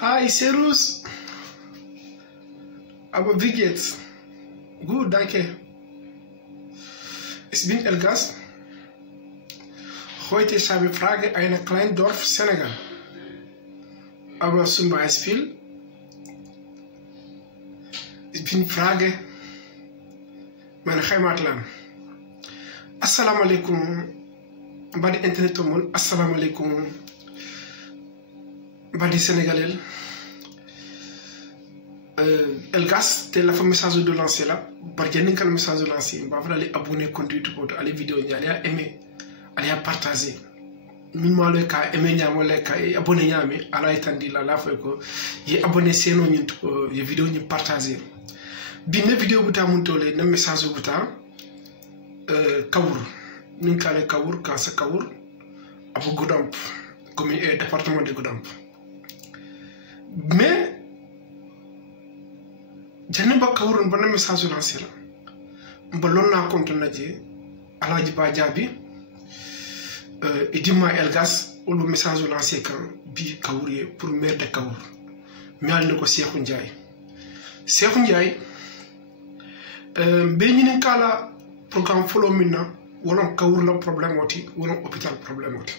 Hi, Serus. Aber wie geht's? Gut, danke. Ich bin Elgas. Heute ist eine Frage einer kleinen Dorf Senegal. Aber zum Beispiel, ich bin Frage mein Heimatland. Assalamu alaikum. Badi internet omul. Assalamu alaikum. Badi Sénégalais. Elgas, c'est la fin message de lancer là. Parce que quand le message de lancer, on va aller abonner compte YouTube pour aller vidéo, aller aimer, aller partager. Mimma le cas aimer nyamo le cas abonner nyame ala itandi la fois ko ye abonner seno nyint ye vidéo ni partager. Bi ne vidéo buta mun tole na message buta Kawur. Nin kale Kawur kan sa Kawur abu Goudomp comme département de Goudomp. Mais jani ba Kawur ba na message lancé la ba lon na compte na je Alhaji Ba Jabi idima Elgas ou le message lancé kan bi Kawur pour maire de Kawur mial ne ko Cheikhou Ndiaye Cheikhou Ndiaye be ñini kala programme follow minna wala Kawur la problème oti wala hôpital problème oti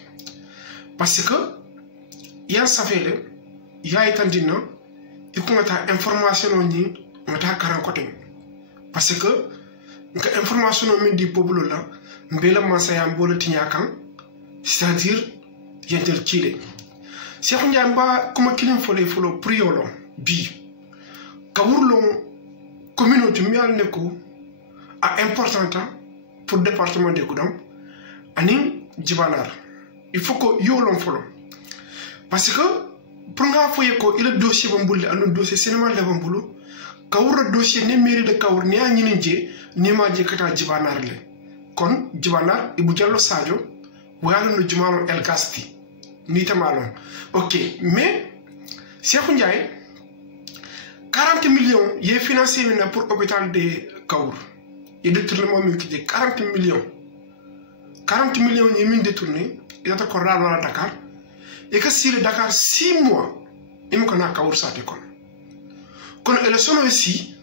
parce que ya safele ya itandina ikumata information ni ngata karan côté parce que nga information min di peuple la mbela masaya mbolo tiñakan c'est-à-dire yentel kile Cheikhou Ndiaye mba kuma kilim folo priolo bi Kawur lo communauté mi al neko a importante pour département de Goudomp ani Djibanar il faut que yo lon folo parce que pour nga foye ko il dossier bambul anu dossier cinéma le bambulu Kawur dossier ne mairie de Kawur ni a ñini je ni ma je kata Djibanar le kon Djibanar Ibou Diallo Sadio wala no Djumalo Elgas ti ni tamalon OK mais Cheikhou Ndiaye 40 millions yé financé pour hôpital de Kawur et détournement mi ki 40 millions yi min détourné il a ko ralo à Dakar et que si le Dakar 6 mois il me connaît Kawur sate kon élection aussi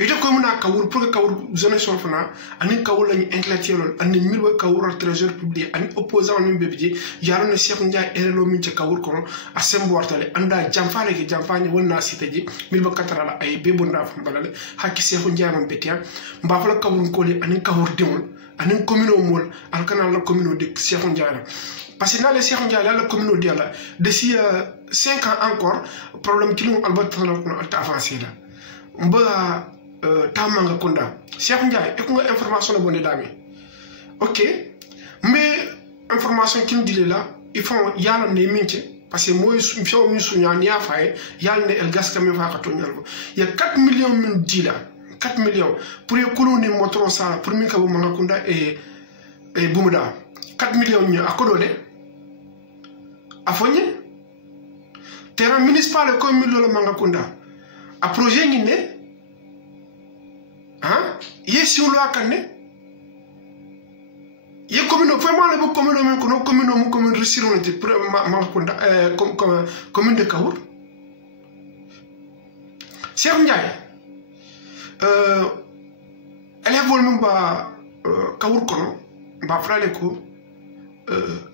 et de comme na Kawur pour que Kawur zone son fana ani Kawur lañu intellectuel ani milwa Kawur trésor public ani opposant mi bébé yaro ne Cheikhou Ndiaye erelo min ci Kawur ko a sembortale anda jamfale ki jamfani wonna cité ji milba katarala ay bebonda fam balale hakki Cheikhou Ndiaye mon betia mba fa Kawur ko li ani Kawur demul ani commune mol al canal la commune de Cheikhou Ndiaye parce que dans les Cheikhou Ndiaye la commune de là d'ici 5 ans encore problème qui nous albatana ko avancé là mba tamanga kunda Cheikhou Ndiaye et ko information la bonne dame OK mais information qui nous dit là il faut yalla ne minti parce que moy fiaw mi sunya ni afaye yalla ne Elgas kam fa ka tonyal il y a 4 millions min dit là 4 millions pour yekulu ni motron ça pour mi ka bu manga kunda et bumuda 4 millions ni akodole afonye terrain municipal comme le manga kunda a projet ni ne yesi ulo akane ye commune vraiment le commune men ko commune mu commune resironité pour Malakunda commune de Kawur Cheikhou Ndiaye élève volum ba Kawur kono ba frale ko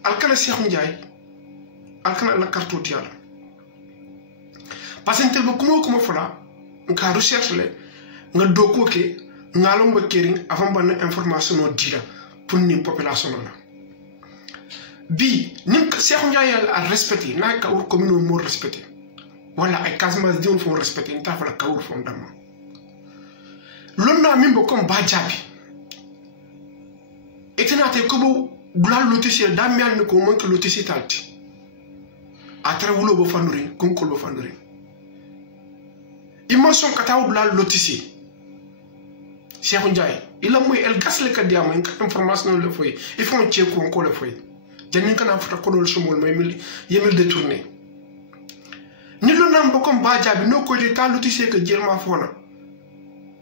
alkala Cheikhou Ndiaye alkala la carte tiala parce que tel ko fala nga recherche le nga doko ke ngalom ba kering avant ban information no dila pour ni population la bi nim Cheikhou Ndiaye a respecté na Kawur commune mo respecté wala ay Casamance dion fo respecté nta fa la Kawur fondamment lonna mimbo comme Ba Jabi etenate ko bo dula lotissé da mial ne ko mon que lotissé talti atra wulo bo fanuri konkol bo fanuri immension kataw dula lotissé Cheikhou Ndiaye il a moy Elgas le kadiam en information le foy il faut ci ko ko le foy jani kana fata ko dol sumol may yemil détourner ni lo nam bokom Ba Jabi no ko de ta lotissé que jelma fona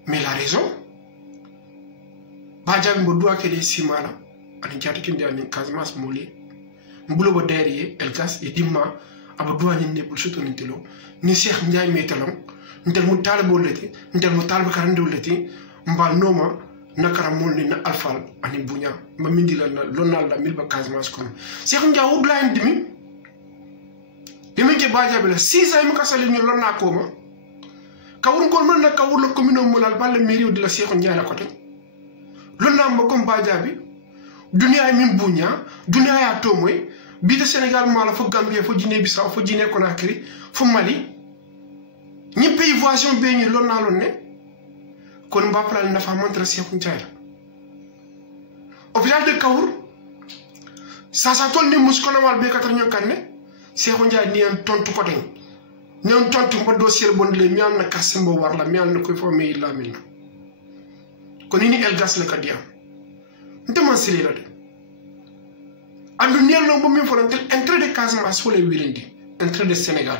mais la raison Ba Jabi mo doa ke de simala ani jati kindi ani Casamance moli mbulo bo derrière Elgas et dimma aba duwani ne bul soto ni telo ni Cheikh Ndiaye metalon ndel mu talabo leti ndel mu talba karande leti mba noma nakara molni na alfal ani bunya ma mindi la lonal la milba Casamance kono Cheikh Ndiaye wudla ndimi bimi ke baja bela 6 ay muka sali ñu lonna ko ma kawun ko man na kawul la commune mo lal balle mairie de la Cheikh Ndiaye la côté lonna ma ko baja bi dunia min bunya dunia ya to moy bi de Sénégal mala fo Gambie fo Guinée Bissau fo Guinée Conakry fo Mali ñi pays voisin be ñu lonna lonne kon mba plan na fa montre Cheikh Ndiaye hôpital de Kaour ça tol ni muskono wal be 4 ñon kanne Cheikh Ndiaye ni en tontu ko den ñon tontu mbo dossier bon le mi na kasimbo warla mi na ko fo mi la min ko ni el gas le kadiam ndema siri la de andu ñel no bo mi fo entrée de Casamance fo le wirindi entrée de Sénégal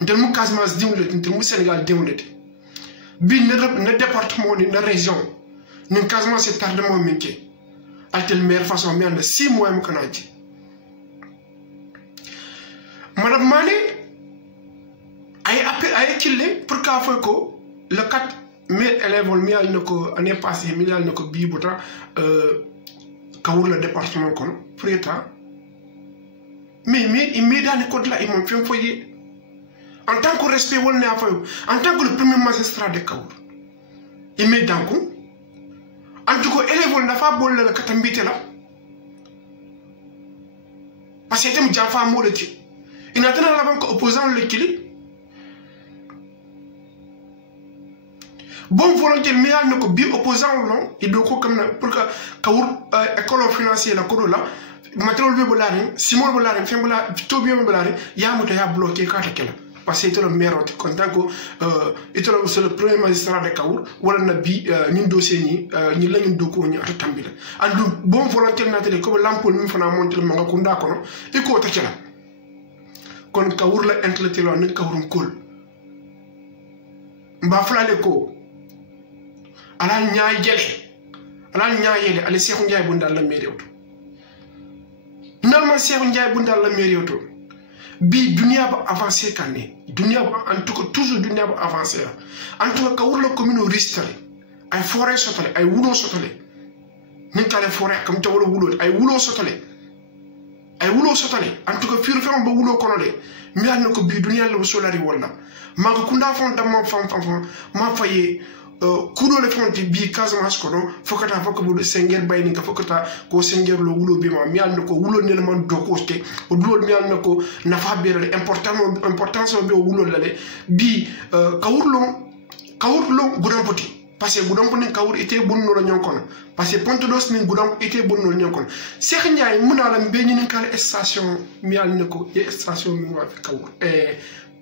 ndel mu Casamance dimulete ndel mu Sénégal dimulete bi ne département ni na région ni Casamance tardement minké altel meilleure façon mi anda 6 mois mu kanaji madame Mané ay kille pour ka foy ko le 4 mai élève mi al nako année passée mi al nako bi buta Kaour le département kono pour état mais il dans le code là ils m'ont fait foyer en tant que respect wol ne afoy en tant que le premier magistrat de Kaour il met dans ko en tout cas élève na fa bol le katambité là parce que tem jafa mo le ti il a tenu la banque opposant le kili bon volonté mais il ne bi opposant non il doit comme pour que Kaour école financière la kodo là matériel be bolari simon bolari fembola to bi bolari ya moto ya bloqué carte kala parce que c'est le maire en tant que c'est le premier magistrat de Kaour wala na bi ñun dossier ni lañu doko ñu ata tambila andu bon volonté na télé ko lampol mi fana monter ma ko nda kono e ko takela kon Kaour la intellectuel ni Kaourum kol mba fulale ko ala nyaay yele ale Cheikh Ndiaye bu ndal la mairie auto normalement Cheikh Ndiaye bu ndal la mairie auto bi dunia ba avancer kané dunia ba en tout cas toujours dunia ba avancer en tout cas Kaour la commune ristale ay forêt sotale ay wulo sotale ni tale forêt comme tawlo wulo ay wulo sotale en tout cas firu fam ba wulo kono de mi an ko bi dunia la solari wala ma ko kunda fon tam fam ma faye kudo le fonti bi Casamance kono fokata fokko senger bayni ka fokata ko senger lo wulo bi ma mi an ko wulo ne man dokoste o wulo mi an ko nafa bere importance be wulo la de bi Kaour lo gudam poti parce que gudam poni Kaour était bonno la ñonkon parce que Pontodos ni gudam était bonno ñonkon Cheikh Ndiaye muna la be ñi kala station mi an ko station mi wa fi Kaour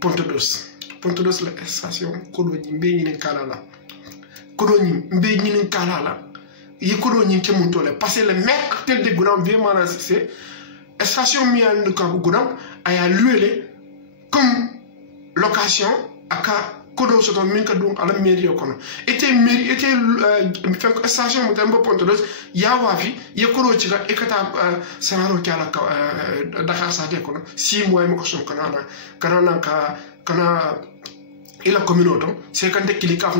Pontodos la station ko do ñi be ñi kala la kodo ñi mbe ñi kala la yi kodo ñi ke mun tole parce que le mec tel de gudam vraiment c'est station mi an ko gudam aya luele comme location aka kodo soto min ka dum ala mairie kono était fenk station mo tambo Pontodos ya wafi ye kodo ci ga e kata sanaro kala Dakar sa te kono 6 mois mo ko son kana ila communauté c'est quand qu'il y a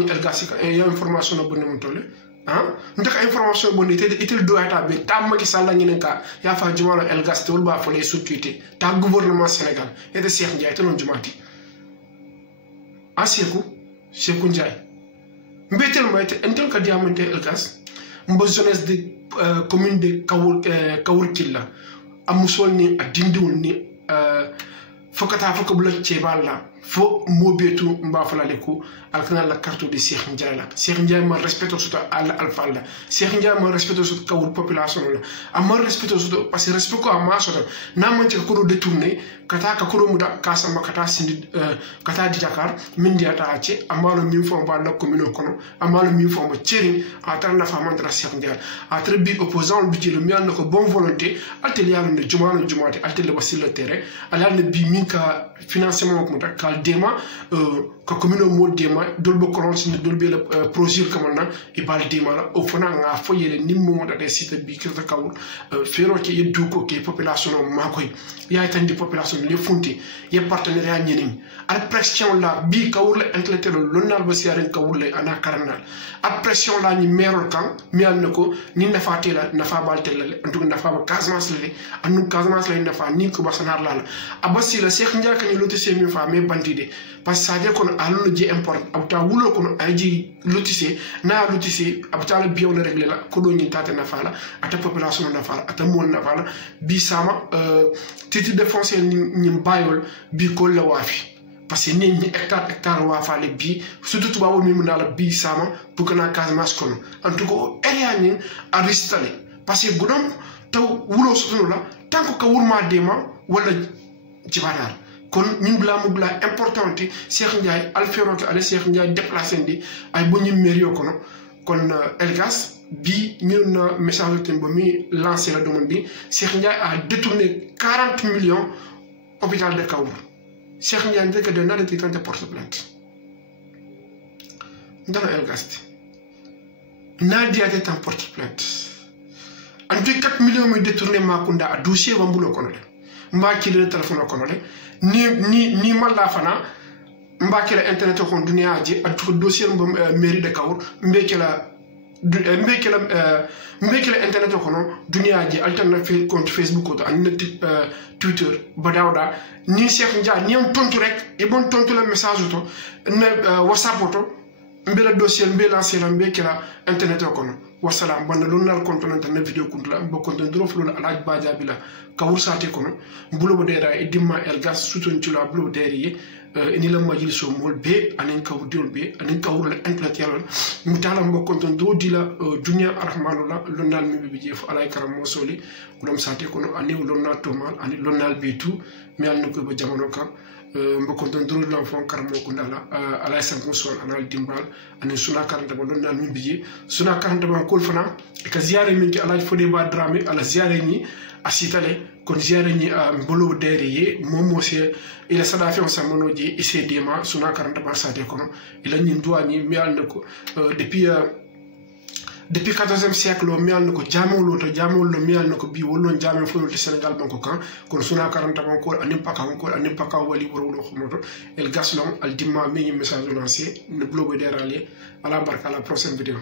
une information no bonne mon tole hein ndaka information bonne itel do ata be tam Macky Sall ñene ka ya fa jumalo el gas te wol ba fa les sécurité ta gouvernement Sénégal et de Cheikh Ndiaye te non jumati asieku Cheikh Ndiaye mbetel ma te entel ka diamante el gas mbo jeunesse de commune de Kaour Killa amusol ni adindiwul ni fokata foko bula cebal la fo mobetu mba falale ko alkana la carte de Cheikh Ndiaye la Cheikh Ndiaye ma respecte surtout alfa la Cheikh Ndiaye ma respecte surtout Kaour population la amma respecte surtout parce que respect ko amma soto na man ci ko détourner kata ka ko muda kasama kata sindi kata di Dakar min diata ci amma lo min fo ba la commune kono amma lo min fo mo ceri atan na famandra Cheikh Ndiaye a très bi opposant bi ci le mi an ko bonne volonté altel yalla ne jumano jumati altel ba sur le terrain ala ne bi min ka financement ko ta kal dema ko commune mo dema dol bo kolon sin dol be le projet comme na e bal dema la o fona nga fo yele nimmo mo da des site bi kirta kawul fero ke yeddu ko ke population ma koy ya tandi population le funti ye partenariat ñening al pression la bi kawul intellectuel lonnal ba siaren kawul ana karanal a pression la ni merol kan mi al nako ni nafa tela nafa bal tela en tout nafa ba Casamance le anu Casamance la nafa ni ko basanar la abasi la Cheikh Ndiaka ni lotissé mi fa me bandide parce que ça dire qu'on a le ji import abta wulo kono aji lotissé na lotissé abta le bion régler la ko do ni tata nafa la ata population nafa la ata mon nafa la bi sama titre de foncier ni bayol bi ko la wafi parce que ni hectare wa fa le bi surtout tuba wo mi mun la bi sama pour que na Casamance kono en tout cas area ni a restallé parce que gudom taw wulo sunu la tant que wurma dema wala jibanar kon ñun bla mu bla importante Cheikh Ndiaye alfero ke ale Cheikh Ndiaye déplacer ndi ay bo ñim mairie kono kon Elgas bi ñun message tembo mi lancer la demande bi Cheikh Ndiaye a détourné 40 millions hôpital de Kaour Cheikh Ndiaye ndeke de nada titante porte plainte ndana Elgas Nadia de tan porte plainte en tout 4 millions mi détourné makunda a dossier wambulo kono de mbaki le téléphone kono de ni malla fana mbaki la internet ko dunia ji a tout dossier mbom mairie de Kaour mbeki la internet ko no dunia ji alternative compte Facebook ko an Twitter badawda ni Cheikh Ndiaye ni on tontu rek e bon tontu la message to ne WhatsApp to mbela dossier mbela lancer la mbeki la internet ko no wassalam banda lonnal kontonanta na vidéo kuntula bokkonton duro fulo alaaj baja bila Kaour sate kono mbulo dera e dimma Elgas suton tula bulo deri ini la majil so mol be anen Kaour diol be anen Kaour la intellectuel mutala bokkonton do dila dunya arrahmanullah lonnal mi be jef alay karam mo soli gudam sate kono ani lonnal to mal ani lonnal be tout mi al nako ba jamono kan mbokonton duro l'enfant karamo ko ndala alay sanko sol anal dimbal ani suna karanta ba lonnal mi biye suna karanta ba kol fana ka ziare min ki alaj fode ba drame ala ziare ni asitale kon ziare ni mbolo deriye momo se ila sada fi on samono ji isedema suna karanta ba sate kono ila ni ndwa ni mi al nako depuis 14e siècle o mi al nako jamolo to jamolo mi al nako bi wolon jamen fo de Sénégal banko kan kon suna karanta ban ko anim paka wali wuro khomoto Elgas long al dimma mi message lancé ne blobo derale à la barka la prochaine vidéo.